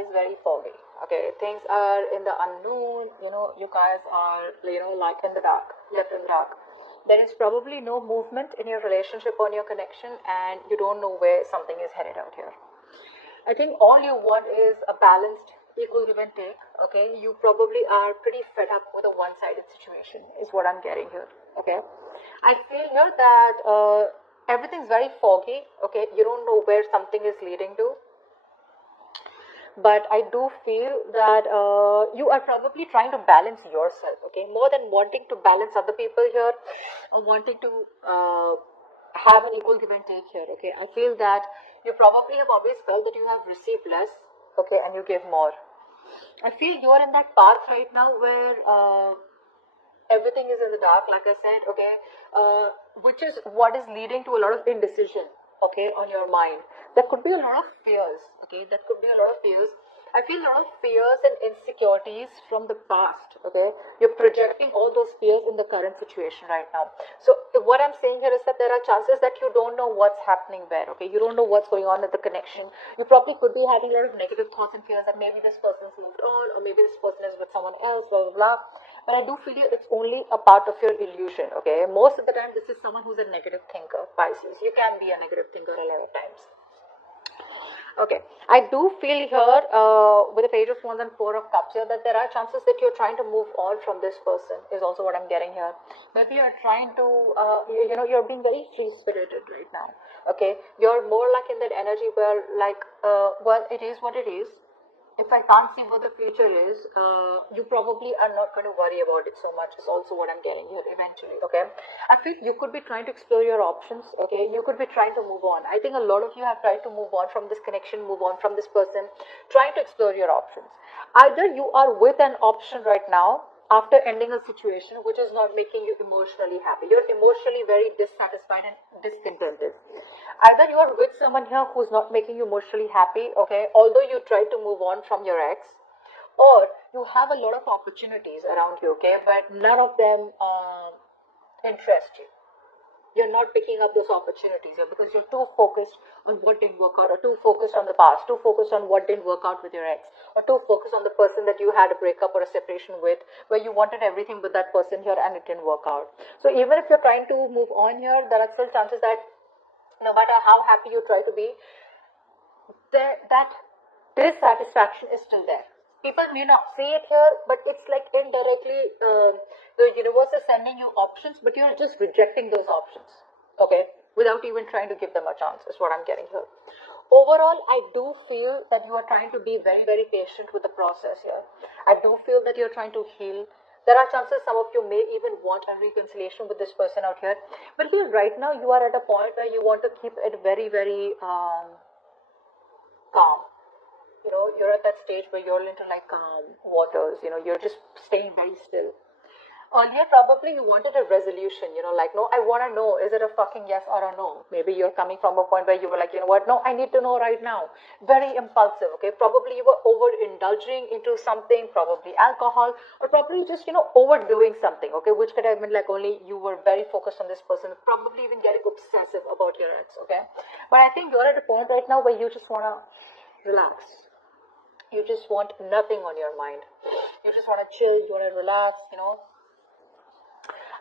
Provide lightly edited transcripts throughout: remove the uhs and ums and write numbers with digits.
is very foggy. Okay, things are in the unknown. You guys are, like in the dark, left in the dark. There is probably no movement in your relationship, on your connection, and you don't know where something is headed out here. I think all you want is a balanced, equal give and take. Okay, you probably are pretty fed up with a one-sided situation, is what I'm getting here. Okay, I feel here that everything's very foggy. Okay, you don't know where something is leading to. But I do feel that you are probably trying to balance yourself, okay, more than wanting to balance other people here, or wanting to have an equal give and take here. Okay, I feel that you probably have always felt that you have received less, okay, and you give more. I feel you are in that path right now where everything is in the dark, like I said, okay, which is what is leading to a lot of indecision, okay, on your mind. There could be a lot of fears, okay, that could be a lot of fears. I feel a lot of fears and insecurities from the past, okay. You're projecting all those fears in the current situation right now. So what I'm saying here is that there are chances that you don't know what's happening where, okay. You don't know what's going on with the connection. You probably could be having a lot of negative thoughts and fears that maybe this person's moved on, or maybe this person is with someone else, blah, blah, blah. But I do feel it's only a part of your illusion, okay. Most of the time, this is someone who's a negative thinker, Pisces. You can be a negative thinker a lot of times. Okay, I do feel here with the Page of Wands and Four of Cups here that there are chances that you're trying to move on from this person, is also what I'm getting here. Maybe you're trying to, you're being very free-spirited right now, okay? You're more like in that energy where, like, well, it is what it is. If I can't see what the future is, you probably are not going to worry about it so much, is also what I'm getting here eventually, okay? I feel you could be trying to explore your options, okay? You could be trying to move on. I think a lot of you have tried to move on from this connection, move on from this person, trying to explore your options. Either you are with an option right now, after ending a situation which is not making you emotionally happy. You're emotionally very dissatisfied and discontented. Either you are with someone here who's not making you emotionally happy, okay, although you try to move on from your ex, or you have a lot of opportunities around you, okay, but none of them interest you. You're not picking up those opportunities here because you're too focused on what didn't work out, or too focused on the past, too focused on what didn't work out with your ex, or too focused on the person that you had a breakup or a separation with, where you wanted everything with that person here and it didn't work out. So even if you're trying to move on here, there are still chances that no matter how happy you try to be, that dissatisfaction is still there. People may not see it here, but it's like indirectly the universe is sending you options, but you're just rejecting those options, okay, without even trying to give them a chance, is what I'm getting here. Overall, I do feel that you are trying to be very, very patient with the process here. I do feel that you're trying to heal. There are chances some of you may even want a reconciliation with this person out here. But here, right now, you are at a point where you want to keep it very, very calm. You're at that stage where you're into like calm waters, you're just staying very still. Earlier, probably you wanted a resolution, like, no, I want to know, is it a fucking yes or a no? Maybe you're coming from a point where you were like, you know what, no, I need to know right now. Very impulsive, okay? Probably you were overindulging into something, probably alcohol, or probably just, overdoing something, okay? Which could have been like only you were very focused on this person, probably even getting obsessive about your ex, okay? But I think you're at a point right now where you just want to relax. You just want nothing on your mind. You just want to chill, you want to relax,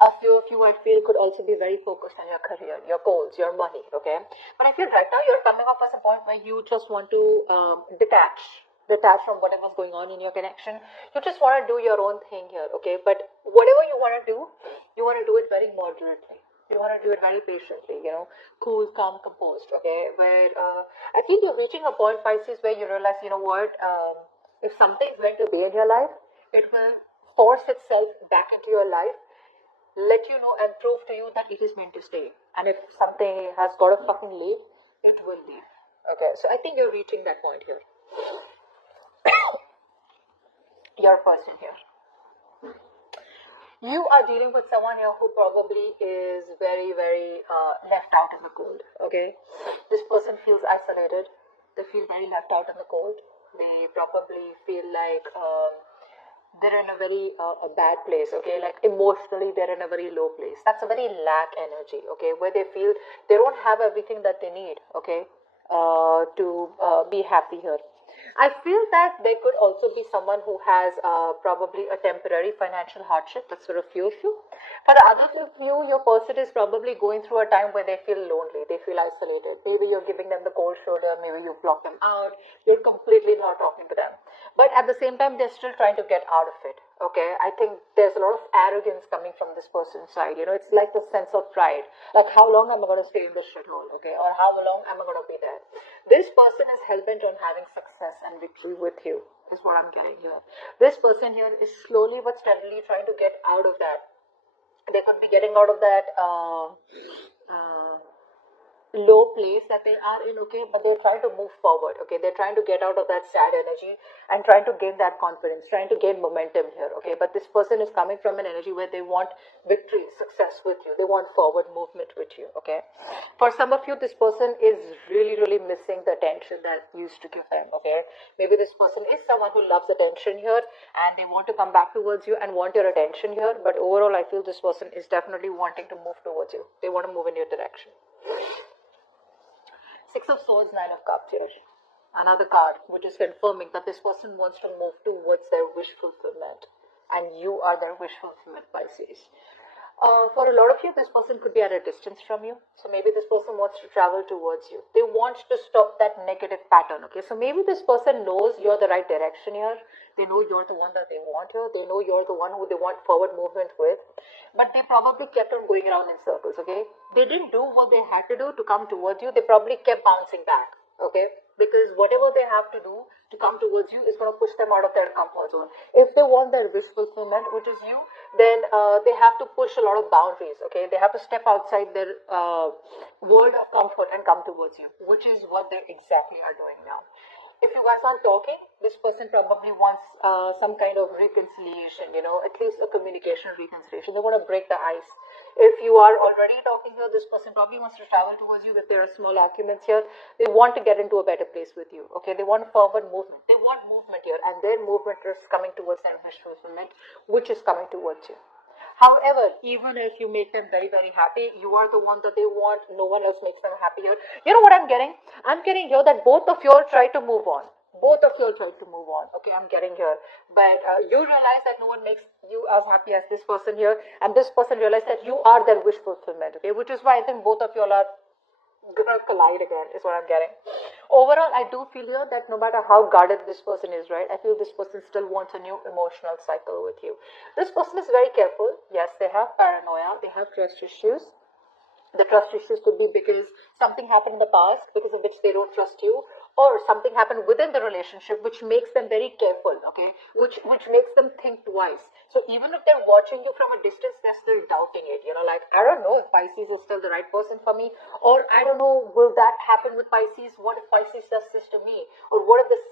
A few of you, I feel, could also be very focused on your career, your goals, your money, okay? But I feel right now you're coming up as a point where you just want to detach from whatever's going on in your connection. You just want to do your own thing here, okay? But whatever you want to do, you want to do it very moderately. You want to do it very patiently, cool, calm, composed, okay? Where I think you're reaching a point, Pisces, where you realize, you know what, if something's meant to be in your life, it will force itself back into your life, let you know and prove to you that it is meant to stay. And if something has got to fucking leave, it will leave. Okay, so I think you're reaching that point here. Your person here. You are dealing with someone here who probably is very, very left out in the cold, okay? This person feels isolated. They feel very left out in the cold. They probably feel like they're in a very a bad place, okay? Like emotionally, they're in a very low place. That's a very lack energy, okay? Where they feel they don't have everything that they need, okay? To be happy here. I feel that there could also be someone who has probably a temporary financial hardship. That's for a few of you. For the other few of you, your person is probably going through a time where they feel lonely, they feel isolated. Maybe you're giving them the cold shoulder, maybe you block them out, you're completely not talking to them. But at the same time, they're still trying to get out of it. Okay, I think there's a lot of arrogance coming from this person's side. It's like the sense of pride. Like, how long am I going to stay in this shithole? Okay, or how long am I going to be there? This person is hell-bent on having success and victory with you, is what I'm getting here. This person here is slowly but steadily trying to get out of that. They could be getting out of that low place that they are in, okay, but they're trying to move forward, okay, they're trying to get out of that sad energy and trying to gain that confidence, trying to gain momentum here, okay. But this person is coming from an energy where they want victory, success with you, they want forward movement with you, okay. For some of you, this person is really missing the attention that you used to give them, okay. Maybe this person is someone who loves attention here and they want to come back towards you and want your attention here, but overall I feel this person is definitely wanting to move towards you. They want to move in your direction. Six of Swords, Nine of Cups here. Another card which is confirming that this person wants to move towards their wish fulfillment. And you are their wish fulfillment, Pisces. For a lot of you, this person could be at a distance from you. So maybe this person wants to travel towards you. They want to stop that negative pattern, okay? So maybe this person knows you're the right direction here. They know you're the one that they want here. They know you're the one who they want forward movement with. But they probably kept on going around in circles, okay? They didn't do what they had to do to come towards you. They probably kept bouncing back, okay? Because whatever they have to do to come towards you is going to push them out of their comfort zone. If they want their wish fulfillment, which is you, then they have to push a lot of boundaries, okay? They have to step outside their world of comfort and come towards you, which is what they exactly are doing now. If you guys aren't talking, this person probably wants some kind of reconciliation, at least a communication reconciliation. They want to break the ice. If you are already talking here, this person probably wants to travel towards you. If there are small arguments here, they want to get into a better place with you, okay? They want forward movement. They want movement here, and their movement is coming towards their wish fulfillment, which is coming towards you. However, even if you make them very happy, you are the one that they want. No one else makes them happier. You know what I'm getting? I'm getting here that both of you all try to move on. Both of you all try to move on. Okay, I'm getting here. But you realize that no one makes you as happy as this person here. And this person realizes that you are their wish fulfillment. Okay, which is why I think both of you all are gonna collide again, is what I'm getting. Overall, I do feel here that no matter how guarded this person is, right, I feel this person still wants a new emotional cycle with you. This person is very careful. Yes, they have paranoia, they have trust issues. The trust issues could be because something happened in the past because of which they don't trust you, or something happened within the relationship which makes them very careful, okay, which makes them think twice. So even if they're watching you from a distance, they're still doubting it, like, I don't know if Pisces is still the right person for me, or I don't know, will that happen with Pisces? What if Pisces does this to me? Or what if this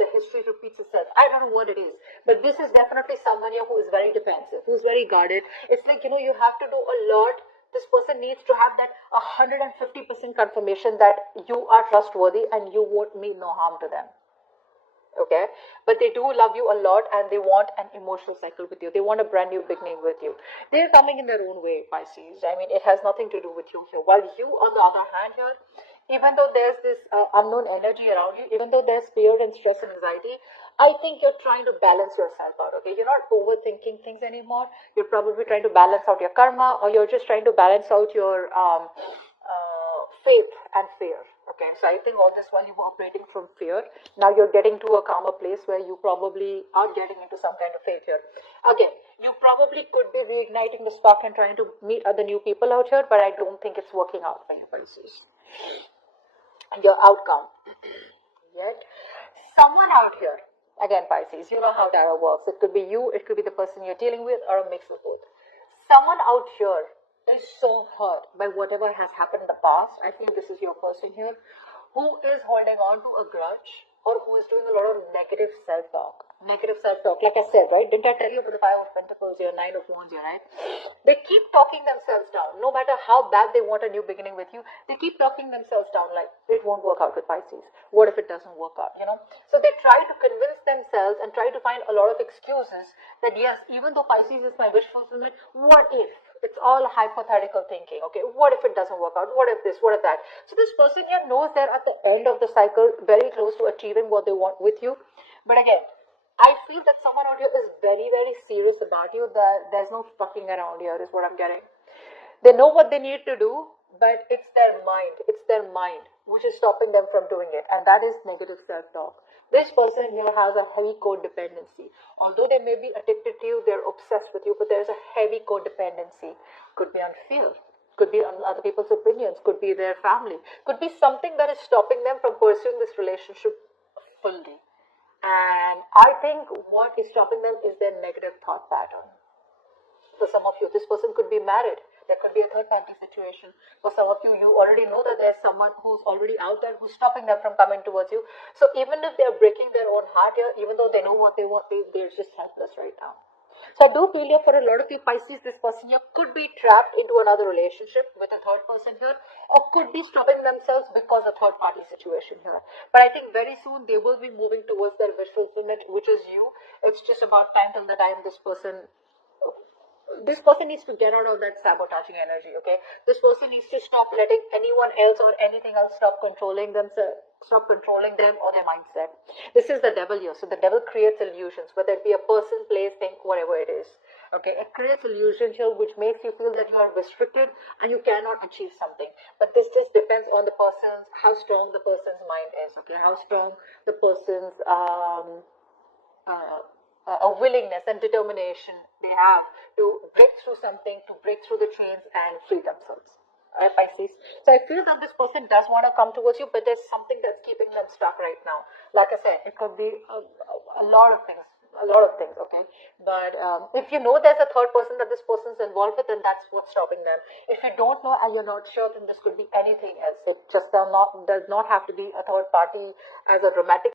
the history repeats itself? I don't know what it is, but this is definitely someone here who is very defensive, who's very guarded. It's like, you have to do a lot. This person needs to have that 150% confirmation that you are trustworthy and you won't mean no harm to them. Okay, but they do love you a lot and they want an emotional cycle with you. They want a brand new beginning with you. They're coming in their own way, Pisces. I mean, it has nothing to do with you here. While you, on the other hand here, even though there's this unknown energy around you, even though there's fear and stress and anxiety, I think you're trying to balance yourself out, okay? You're not overthinking things anymore. You're probably trying to balance out your karma, or you're just trying to balance out your faith and fear, okay? So I think all this while you were operating from fear, now you're getting to a calmer place where you probably are getting into some kind of faith here. Again, you probably could be reigniting the spark and trying to meet other new people out here, but I don't think it's working out for you, Pisces. And your outcome, yet someone out here, again, Pisces, you know how tarot works. It could be you, it could be the person you're dealing with, or a mix of both. Someone out here is so hurt by whatever has happened in the past. I feel this is your person here who is holding on to a grudge, or who is doing a lot of negative self-talk. Negative self-talk, like I said, right? Didn't I tell you about the Five of Pentacles here, Nine of Wands here, right? They keep talking themselves down. No matter how bad they want a new beginning with you, they keep talking themselves down like, it won't work out with Pisces. What if it doesn't work out, So they try to convince themselves and try to find a lot of excuses that, yes, even though Pisces is my wish fulfillment, what if? It's all hypothetical thinking. Okay, what if it doesn't work out? What if this? What if that? So this person here knows they're at the end of the cycle, very close to achieving what they want with you. But again, I feel that someone out here is very, very serious about you. That there's no fucking around here, is what I'm getting. They know what they need to do, but it's their mind. It's their mind which is stopping them from doing it, and that is negative self-talk. This person here has a heavy codependency. Although they may be addicted to you, they're obsessed with you, but there's a heavy codependency. Could be on fear, could be on other people's opinions, could be their family, could be something that is stopping them from pursuing this relationship fully. And I think what is stopping them is their negative thought pattern. For some of you, this person could be married. There could be a third party situation. For some of you, you already know that there's someone who's already out there who's stopping them from coming towards you. So even if they're breaking their own heart here, even though they know what they want, they're just helpless right now. So I do feel here for a lot of you Pisces, this person here could be trapped into another relationship with a third person here, or could be stopping themselves because of third party situation here. But I think very soon they will be moving towards their wish fulfillment, which is you. It's just about time till the time this person needs to get out of that sabotaging energy. Okay, this person needs to stop letting anyone else or anything else stop controlling them or their mindset. This is the devil here. So the devil creates illusions, whether it be a person, place, thing, whatever it is. Okay, it creates illusions here which makes you feel that you are restricted and you cannot achieve something. But this just depends on the person's, how strong the person's mind is. Okay, how strong the person's a willingness and determination they have to break through something, to break through the chains and free themselves. Alright, Pisces. So I feel that this person does want to come towards you, but there's something that's keeping them stuck right now. Like I said, it could be a lot of things. Okay, but if you know there's a third person that this person's involved with, then that's what's stopping them. If you don't know and you're not sure, then this could be anything else. It just does not have to be a third party as a romantic